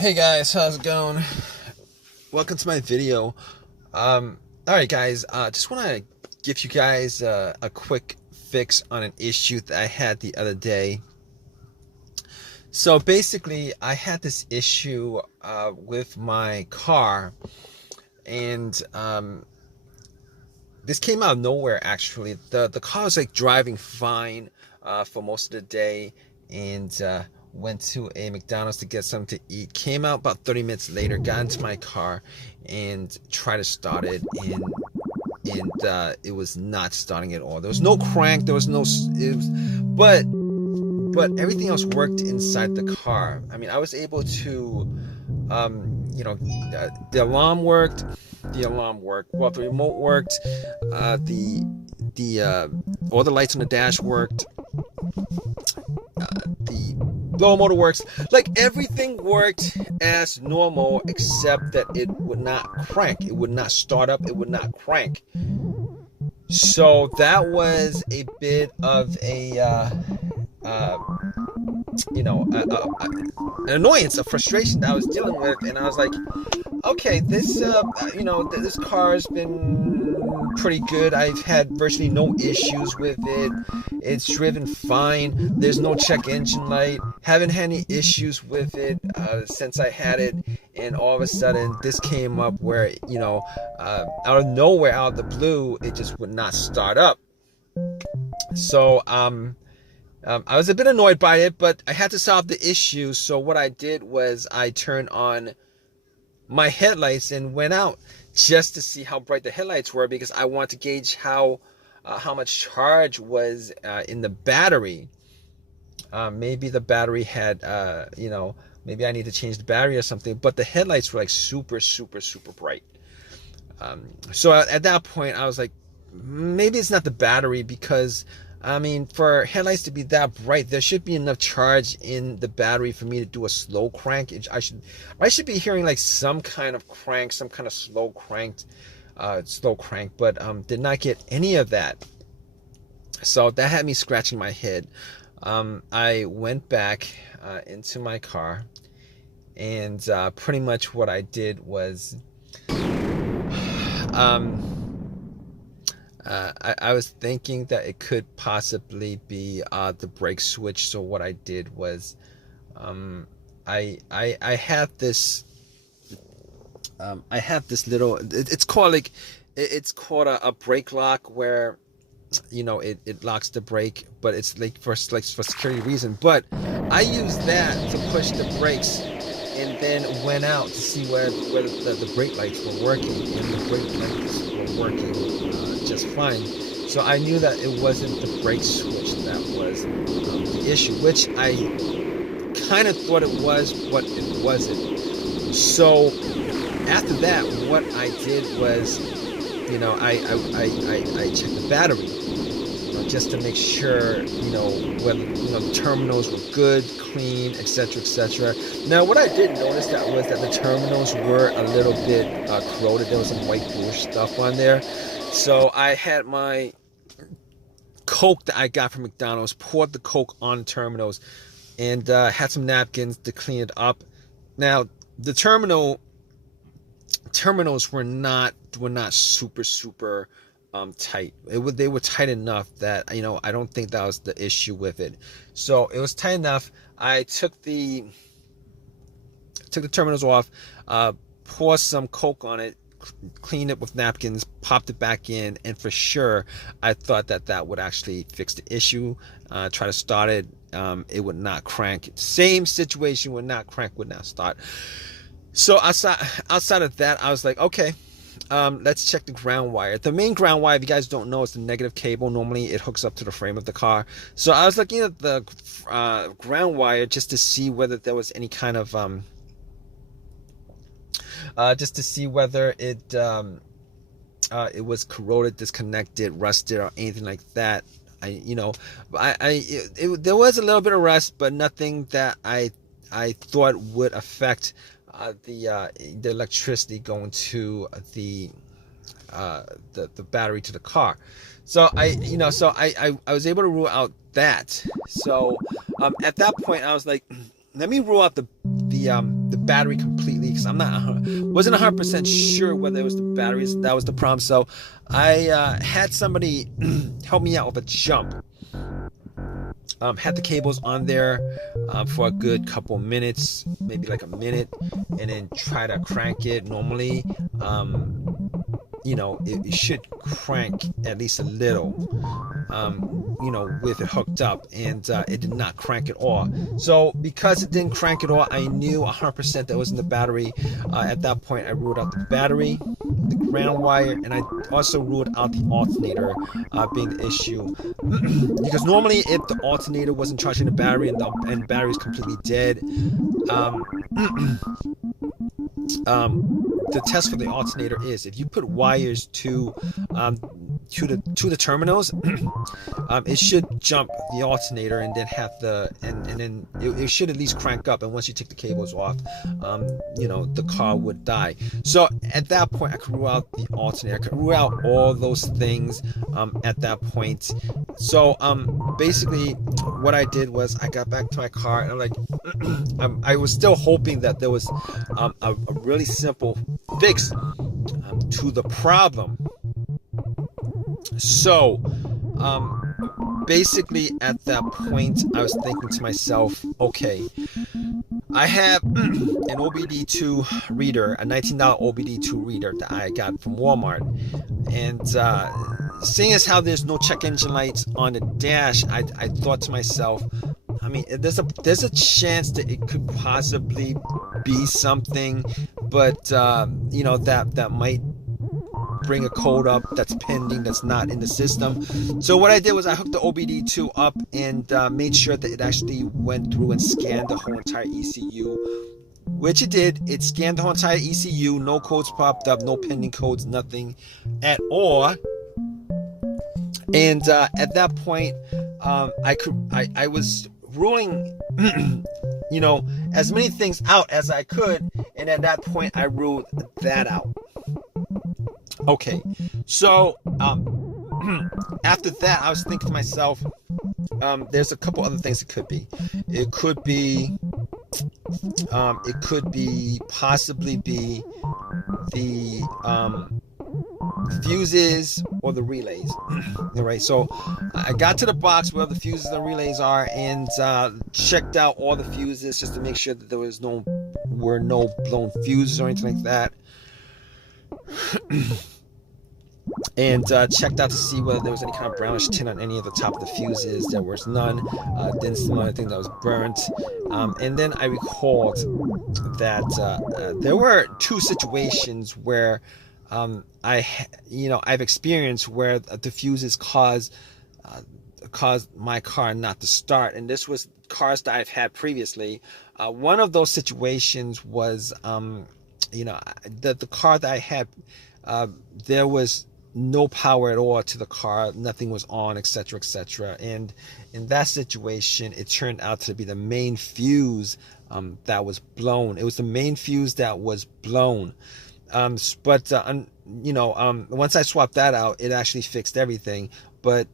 Hey guys, how's it going? Welcome to my video. All right, guys. Just want to give you guys a quick fix on an issue that I had the other day. So basically, I had this issue with my car, and this came out of nowhere. Actually, the car was like driving fine for most of the day, and went to a McDonald's to get something to eat. Came out about 30 minutes later, got into my car, and tried to start it, and it was not starting at all. There was no crank. There was no. But everything else worked inside the car. I mean, I was able to, the alarm worked. The alarm worked. Well, the remote worked. The all the lights on the dash worked. The blower motor works. Like everything worked as normal, except that it would not crank. It would not start up. It would not crank. So that was a bit of an annoyance, a frustration that I was dealing with, and I was like, okay, this car's been pretty good. I've had virtually no issues with it. It's driven fine. There's no check engine light. Haven't had any issues with it since I had it. And all of a sudden, this came up where, out of nowhere, out of the blue, it just would not start up. So, I was a bit annoyed by it, but I had to solve the issue. So what I did was I turned on my headlights and went out just to see how bright the headlights were, because I wanted to gauge how much charge was in the battery. Maybe the battery had, maybe I need to change the battery or something. But the headlights were like super, super, super bright. So at that point, I was like, maybe it's not the battery, because I mean, for headlights to be that bright, there should be enough charge in the battery for me to do a slow crank. I should be hearing like some kind of crank, some kind of slow crank, but did not get any of that. So that had me scratching my head. I went back into my car, and pretty much what I did was, I was thinking that it could possibly be the brake switch. So what I did was, I have this little. It's called a brake lock, where it locks the brake, but it's like for security reason. But I used that to push the brakes, and then went out to see whether the brake lights were working, and the brake lights were working just fine. So I knew that it wasn't the brake switch that was the issue, which I kind of thought it was, but it wasn't. So after that, what I did was, I checked the battery, just to make sure, whether the terminals were good, clean, etc., etc. Now, what I did notice was that the terminals were a little bit corroded. There was some white bluish stuff on there. So I had my Coke that I got from McDonald's, poured the Coke on the terminals, and had some napkins to clean it up. Now, the terminals were not super tight. They were tight enough that I don't think that was the issue with it. So it was tight enough. I took the terminals off, poured some Coke on it, cleaned it with napkins, popped it back in, and for sure I thought that would actually fix the issue. Try to start it, it would not crank. Same situation, would not crank, would not start. So outside of that, I was like, okay, let's check the ground wire. The main ground wire, if you guys don't know, is the negative cable. Normally it hooks up to the frame of the car. So I was looking at the ground wire just to see whether there was any kind of just to see whether it was corroded, disconnected, rusted, or anything like that. There was a little bit of rust, but nothing that I thought would affect the electricity going to the battery to the car. So I was able to rule out that. So at that point I was like, let me rule out the the battery completely, because I'm wasn't 100% sure whether it was the batteries that was the problem. So I had somebody help me out with a jump. Had the cables on there for a good couple minutes, maybe like a minute, and then try to crank it. Normally, it should crank at least a little, with it hooked up, and it did not crank at all. So because it didn't crank at all, I knew 100% that it was in the battery. At that point, I ruled out the battery, the ground wire, and I also ruled out the alternator being the issue. Because normally, if the alternator wasn't charging the battery and the battery is completely dead, the test for the alternator is if you put wires to the terminals, it should jump the alternator and then have and then it should at least crank up. And once you take the cables off, the car would die. So at that point, I could rule out the alternator. I could rule out all those things at that point. So basically, what I did was I got back to my car and I'm like, I was still hoping that there was a really simple fix to the problem. So basically at that point, I was thinking to myself, okay, I have an OBD2 reader, a $19 OBD2 reader that I got from Walmart, and seeing as how there's no check engine lights on the dash, I thought to myself, I mean, there's a chance that it could possibly be something, but that might bring a code up that's pending, that's not in the system. So what I did was I hooked the OBD2 up and made sure that it actually went through and scanned the whole entire ECU, which it did. It scanned the whole entire ECU. No codes popped up, no pending codes, nothing at all. And at that point, I was ruling as many things out as I could, and at that point I ruled that out. Okay, so after that, I was thinking to myself, there's a couple other things it could be. It could possibly be the fuses or the relays. All right, so I got to the box where the fuses and relays are and checked out all the fuses just to make sure that there were no blown fuses or anything like that. And checked out to see whether there was any kind of brownish tint on any of the top of the fuses. There was none. Didn't smell anything that was burnt. And then I recalled that there were two situations where I've experienced where the fuses caused my car not to start, and this was cars that I've had previously. One of those situations was the car that I had, there was no power at all to the car, nothing was on, etc., etc. And in that situation, it turned out to be the main fuse that was blown. It was the main fuse that was blown. But once I swapped that out, it actually fixed everything. But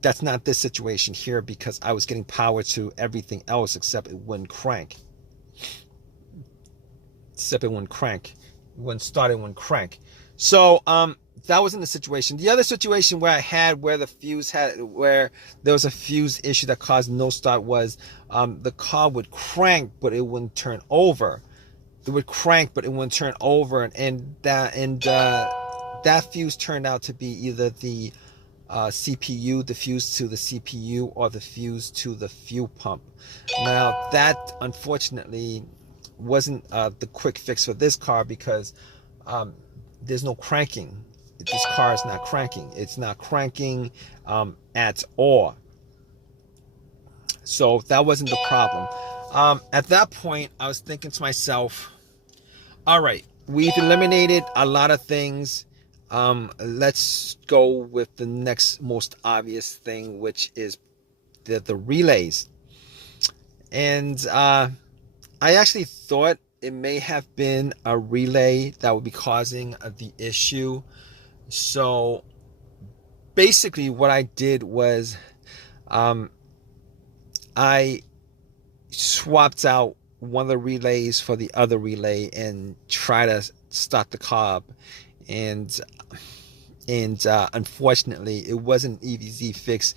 that's not this situation here, because I was getting power to everything else except it wouldn't crank. It wouldn't start, it wouldn't crank. So that was in the situation. The other situation where where there was a fuse issue that caused no start was the car would crank but it wouldn't turn over. It would crank but it wouldn't turn over, and that fuse turned out to be either the CPU, the fuse to the CPU, or the fuse to the fuel pump. Now that unfortunately wasn't the quick fix for this car, because there's no cranking. This car is not cranking. It's not cranking at all. So that wasn't the problem. At that point, I was thinking to myself, all right, we've eliminated a lot of things. Let's go with the next most obvious thing, which is the relays. And I actually thought it may have been a relay that would be causing the issue. So basically what I did was I swapped out one of the relays for the other relay and try to start the car up. And unfortunately, it wasn't an easy fix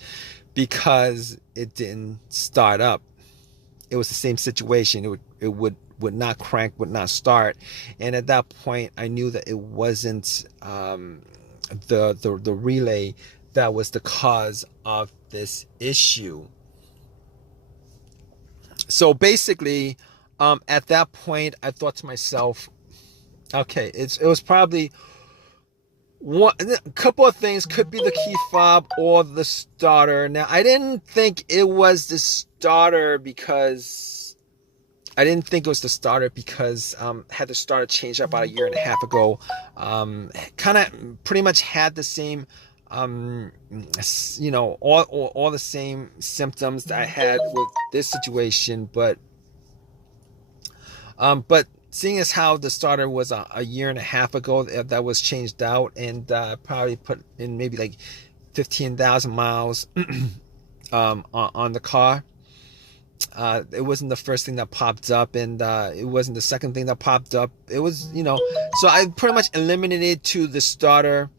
because it didn't start up. It was the same situation. It would not crank, would not start. And at that point, I knew that it wasn't the relay that was the cause of this issue. So basically, at that point, I thought to myself, okay, it was probably a couple of things. Could be the key fob or the starter. Now, I didn't think it was the starter because had the starter changed about a year and a half ago. Kind of pretty much had the same, all the same symptoms that I had with this situation, but seeing as how the starter was a year and a half ago that was changed out, and probably put in maybe like 15,000 miles on the car. It wasn't the first thing that popped up, and it wasn't the second thing that popped up. It was, so I pretty much eliminated to the starter,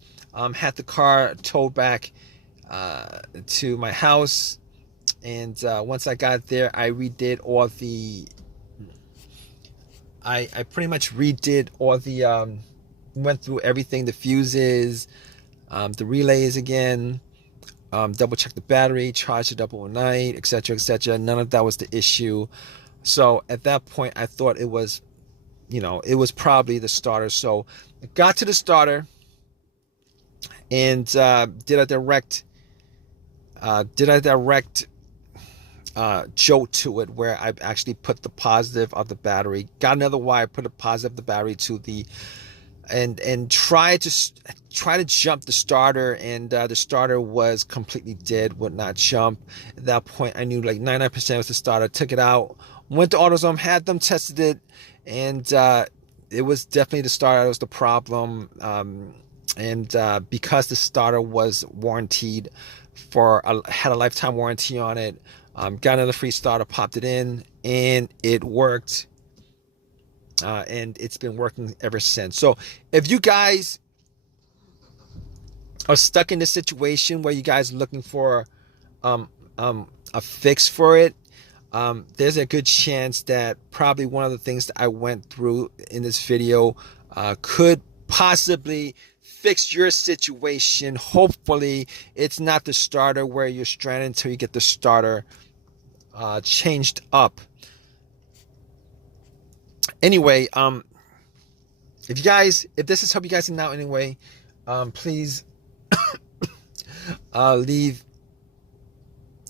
had the car towed back to my house, and once I got there, I redid all the I pretty much redid all the went through everything, the fuses, the relays again, double checked the battery, charged it up overnight, etc., etc. None of that was the issue. So at that point, I thought it was, it was probably the starter. So I got to the starter and did a direct jolt to it, where I actually put the positive of the battery, got another wire, put a positive of the battery to the, and try to jump the starter, and the starter was completely dead, would not jump. At that point, I knew like 99% was the starter. Took it out, went to AutoZone, had them tested it, and it was definitely the starter that was the problem. And because the starter was warranted had a lifetime warranty on it, got another free starter, popped it in, and it worked. And it's been working ever since. So if you guys are stuck in this situation where you guys are looking for a fix for it, there's a good chance that probably one of the things that I went through in this video could possibly fix your situation. Hopefully it's not the starter where you're stranded until you get the starter changed up. Anyway, if this has helped you guys out anyway, please leave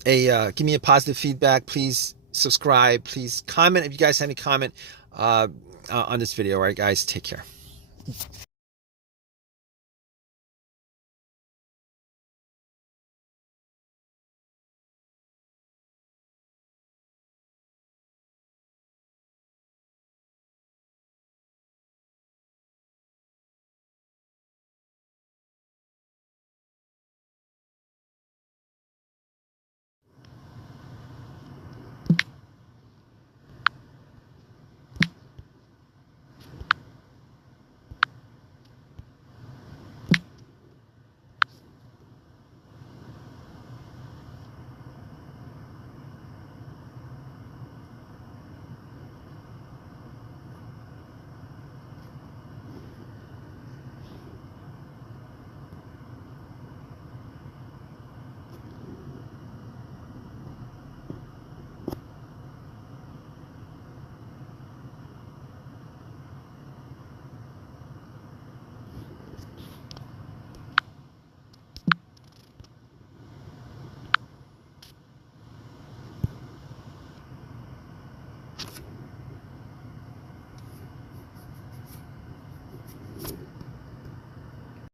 give me a positive feedback. Please subscribe. Please comment if you guys have any comment on this video. All right, guys, take care.